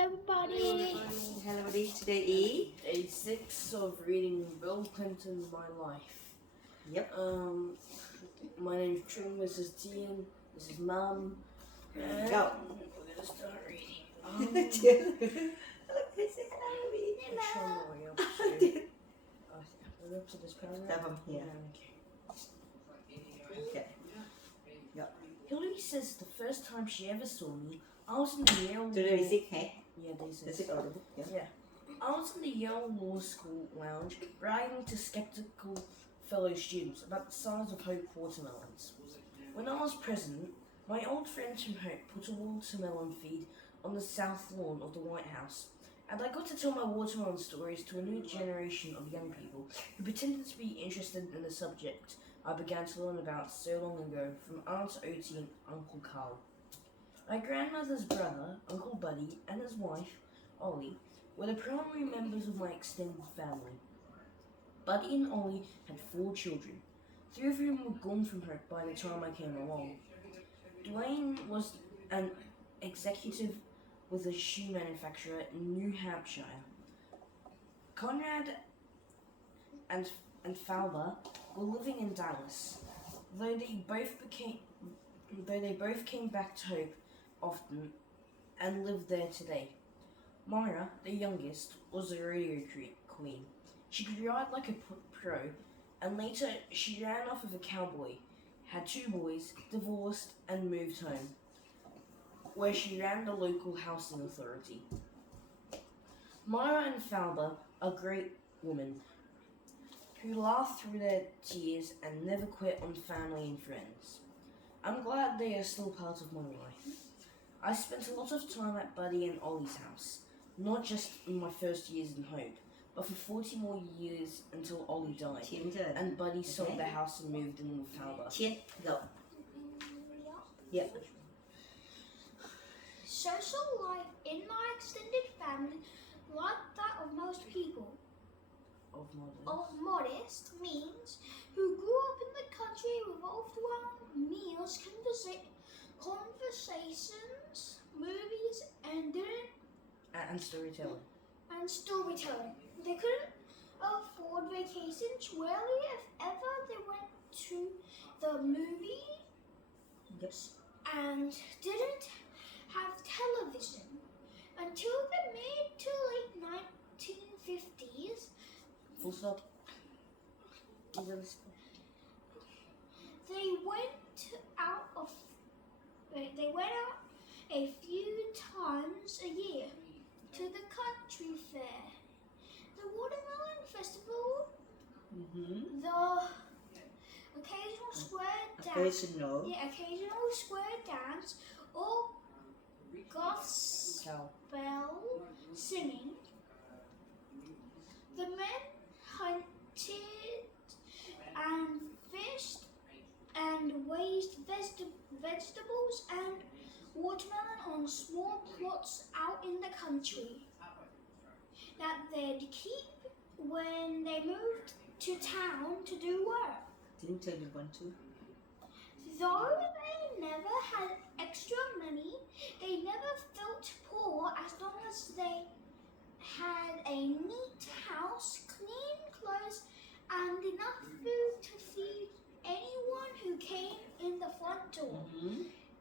everybody. Hello everybody. Today is Day 6 of reading Bill Clinton, My Life. Yep. My name's Trim, this is Tian, this is Mum, and Go. we're gonna start reading. Look, this is Harry. I'll show my way up to, we're up to this paragraph. Start from here. Okay. Yep. Hillary says the first time she ever saw me, I was in the Yale Today is sick, hey? Yeah, day 6. This is all the book. Yeah. Yeah. I was in the Yale Law School lounge writing to skeptical fellow students about the size of Hope watermelons. When I was president, my old friends from Hope put a watermelon feed on the south lawn of the White House, and I got to tell my watermelon stories to a new generation of young people who pretended to be interested in the subject I began to learn about so long ago from Aunt Otie and Uncle Carl. My grandmother's brother, Uncle Buddy, and his wife, Ollie, were the primary members of my extended family. Buddy and Ollie had 4 children, 3 of whom were gone from her by the time I came along. Dwayne was an executive with a shoe manufacturer in New Hampshire. Conrad and Falba were living in Dallas, though they both came back to Hope often and live there today. Myra, the youngest, was a rodeo queen. She could ride like a pro, and later she ran off with a cowboy, had 2 boys, divorced, and moved home, where she ran the local housing authority. Myra and Falba are great women who laugh through their tears and never quit on family and friends. I'm glad they are still part of my life. I spent a lot of time at Buddy and Ollie's house, not just in my first years in Hope, but for 40 more years until Ollie died, and Buddy sold the house and moved in with Falba. Go. Yep. Social life in my extended family, like that of most people, of modest means, who grew up in the country, revolved around meals, conversations, movies, and storytelling. They couldn't afford vacations. Rarely, if ever, they went to the movies Yep. and didn't have television until the mid to late 1950s. Full stop. They went out a few times a year to the country fair, the watermelon festival, the occasional square dance, or gospel singing. The men hunted and fished and raised vegetables and watermelon on small plots out in the country that they'd keep when they moved to town to do work. Didn't tell you want to. Though they never had extra money, they never felt poor as long as they had a neat house, clean clothes, and enough food to feed anyone who came in the front door.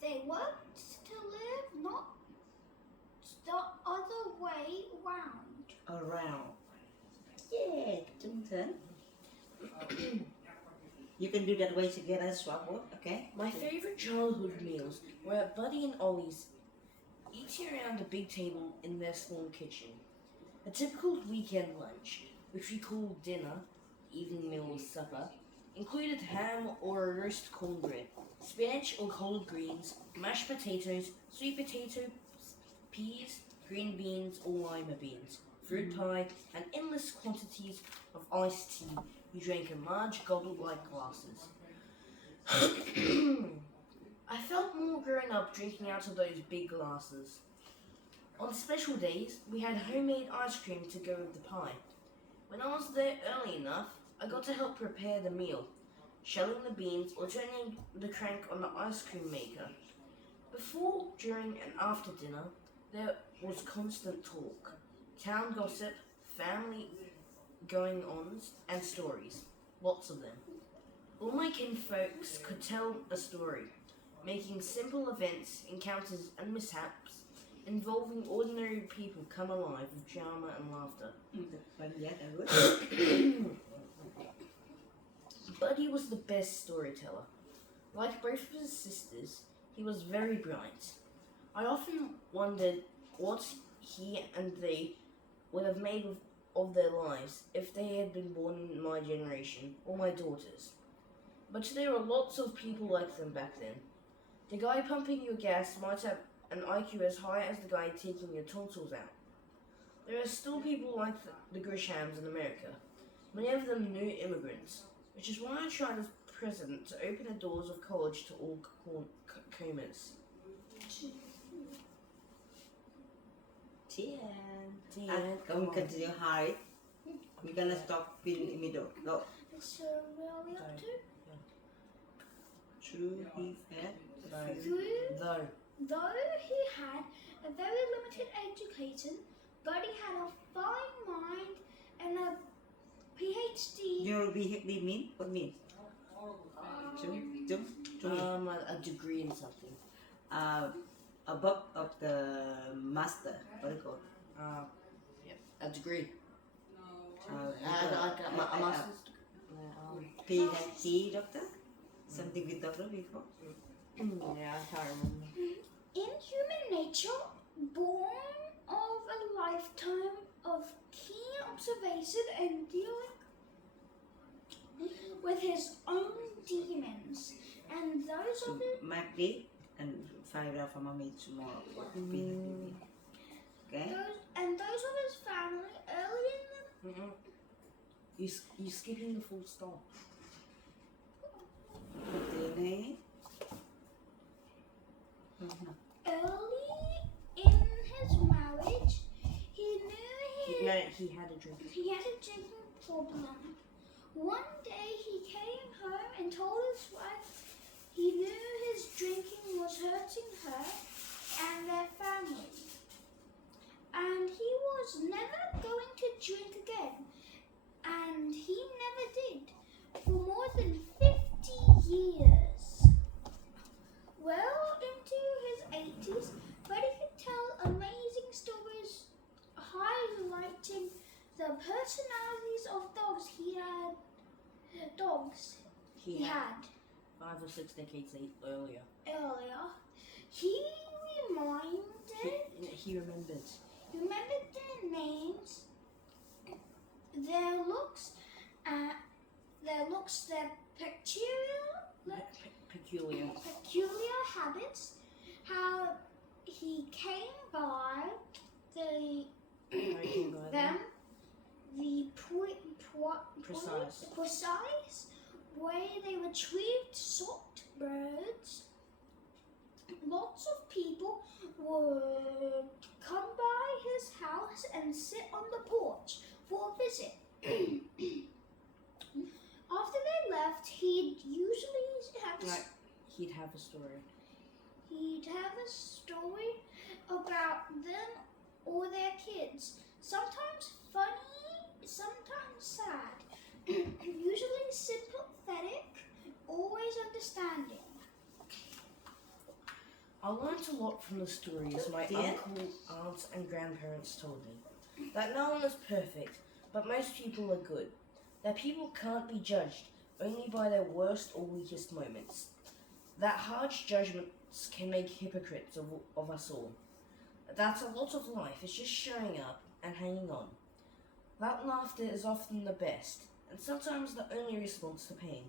They worked to live, not the other way round. Yeah, Clinton. You can do that way together as well, okay? My favorite childhood meals were at Buddy and Ollie's, eating around a big table in their small kitchen. A typical weekend lunch, which we called dinner, evening meal or supper, included ham or a roast cornbread, spinach or collard greens, mashed potatoes, sweet potatoes, peas, green beans or lima beans, fruit pie, and endless quantities of iced tea you drank in large goblet-like glasses. I felt more grown up drinking out of those big glasses. On special days, we had homemade ice cream to go with the pie. When I was there early enough, I got to help prepare the meal, shelling the beans or turning the crank on the ice cream maker. Before, during, and after dinner, there was constant talk, town gossip, family going-ons, and stories. Lots of them. All my kinfolks could tell a story, making simple events, encounters, and mishaps involving ordinary people come alive with drama and laughter. Buddy was the best storyteller. Like both of his sisters, he was very bright. I often wondered what he and they would have made of their lives if they had been born in my generation or my daughter's. But there were lots of people like them back then. The guy pumping your gas might have an IQ as high as the guy taking your tonsils out. There are still people like the Grishams in America, many of them new immigrants, which is why I tried as president to open the doors of college to all Comas. Come continue high. We're gonna stop in the middle. Go. So where are we up to? True, he had. Though he had a very limited education, Buddy had a fine mind and a PhD. Your PhD mean? What mean? A degree in something. Above of the master. What do you call? A degree. Uh, A master's degree. PhD doctor? Something with doctor before? Yeah, I can't remember. In human nature, born of a lifetime of keen observation and dealing with his own demons, and those of his MacD and find out from me tomorrow. Okay? those of his family early in You skipping the full stop. early in his marriage, he He had a drink. he had a drinking problem. One day he came home and told his wife he knew his drinking was hurting her and their family, and he was never going to drink again, and he never did for more than 50 years. Well into his 80s, Buddy could tell amazing stories highlighting the personalities of dogs he had. He had 5 or 6 decades earlier. earlier. He He remembered. remembered their names, their looks, their peculiar habits, how he came by them, the precise way they retrieved soft birds. Lots of people would come by his house and sit on the porch for a visit. After they left, he'd usually have He'd have a story. about them or their kids. Sometimes funny, sometimes sad. Usually sympathetic, always understanding. I learned a lot from the stories my uncle, aunts, and grandparents told me. That no one is perfect, but most people are good. That people can't be judged only by their worst or weakest moments. That harsh judgments can make hypocrites of us all. That a lot of life is just showing up and hanging on. That laughter is often the best, and sometimes the only response to pain.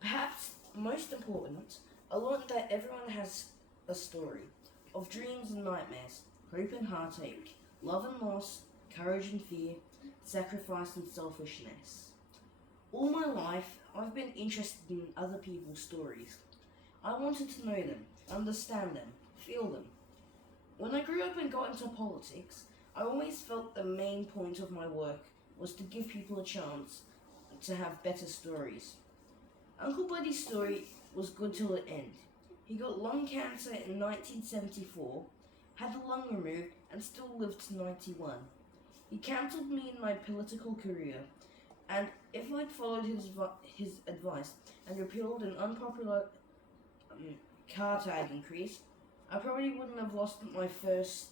Perhaps most important, I learned that everyone has a story of dreams and nightmares, hope and heartache, love and loss, courage and fear, sacrifice and selfishness. All my life, I've been interested in other people's stories. I wanted to know them, understand them, feel them. When I grew up and got into politics, I always felt the main point of my work was to give people a chance to have better stories. Uncle Buddy's story was good till the end. He got lung cancer in 1974, had the lung removed, and still lived to 91. He counselled me in my political career, and if I'd followed his advice and repealed an unpopular car tag increase, I probably wouldn't have lost my first.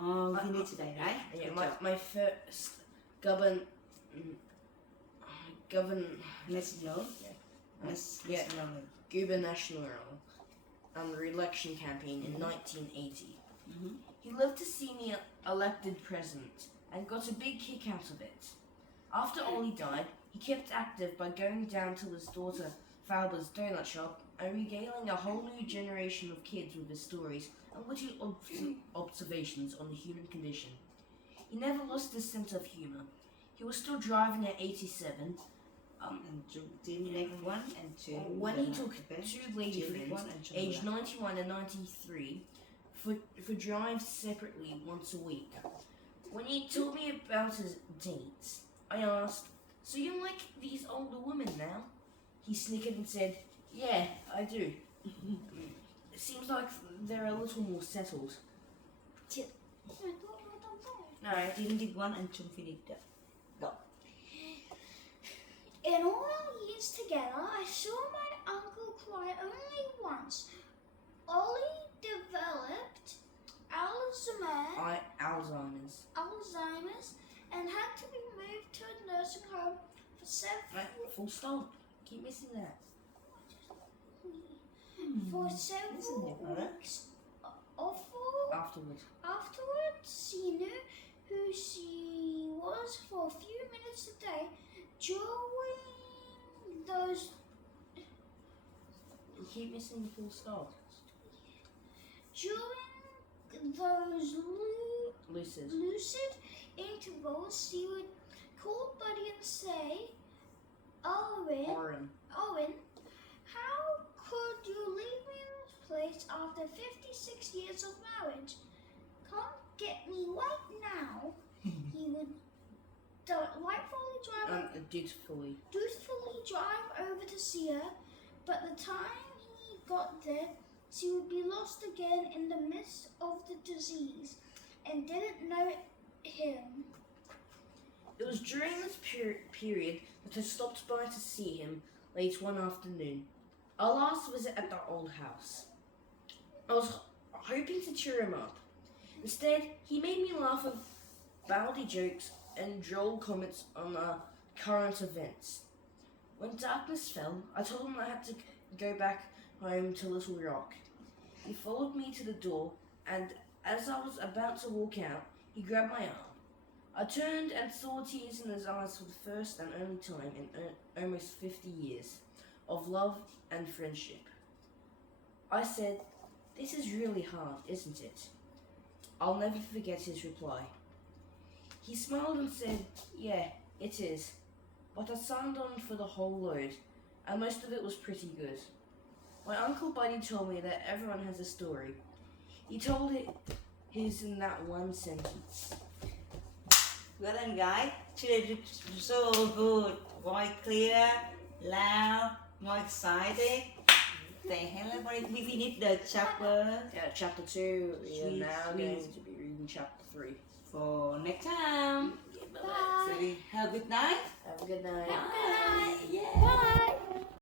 You need today, right? Yeah, Good my, job. my first govern. National. Yeah. National. Gubernatorial re-election campaign in 1980. Mm-hmm. He lived to see me elected president and got a big kick out of it. After Ollie died, he kept active by going down to his daughter Fauber's donut shop and regaling a whole new generation of kids with his stories and witty observations on the human condition. He never lost his sense of humour. He was still driving at 87. And didn't make one and two. When he took two lady friends, aged 91 and 93, for drives separately once a week. When he told me about his dates, I asked, "So you like these older women now?" He snickered and said, "Yeah, I do." It seems like they're a little more settled. No, Didn't one and two finished. Go. In all our years together, I saw my uncle cry only once. Ollie developed Alzheimer's and had to be moved to a nursing home for several full stop. Keep missing that. weeks. Afterwards. Afterwards, he knew who she was for a few minutes a day during those You keep missing the full stop. Lucid. lucid intervals. He would call Buddy and say, Owen, how could you leave me in this place after 56 years of marriage? Come get me right now. He would dutifully drive over to see her, but the time he got there, she would be lost again in the midst of the disease and didn't know him. It was during this period that I stopped by to see him late one afternoon. Our last visit at the old house. I was hoping to cheer him up. Instead, he made me laugh with bawdy jokes and droll comments on current events. When darkness fell, I told him I had to go back home to Little Rock. He followed me to the door, and as I was about to walk out, he grabbed my arm. I turned and saw tears in his eyes for the first and only time in almost 50 years of love and friendship. I said, "This is really hard, isn't it?" I'll never forget his reply. He smiled and said, "Yeah, it is, but I signed on for the whole load, and most of it was pretty good." My Uncle Buddy told me that everyone has a story. He told his in that one sentence. Well done, guys. Today did so good. Voice clear, loud, more excited. Thank everybody. We finished the chapter. Yeah, chapter 2. We are now Sweet. going to be reading chapter 3. For next time. Yeah, Bye. So have a good night. Have a good night. Have a good night. Yeah. Bye.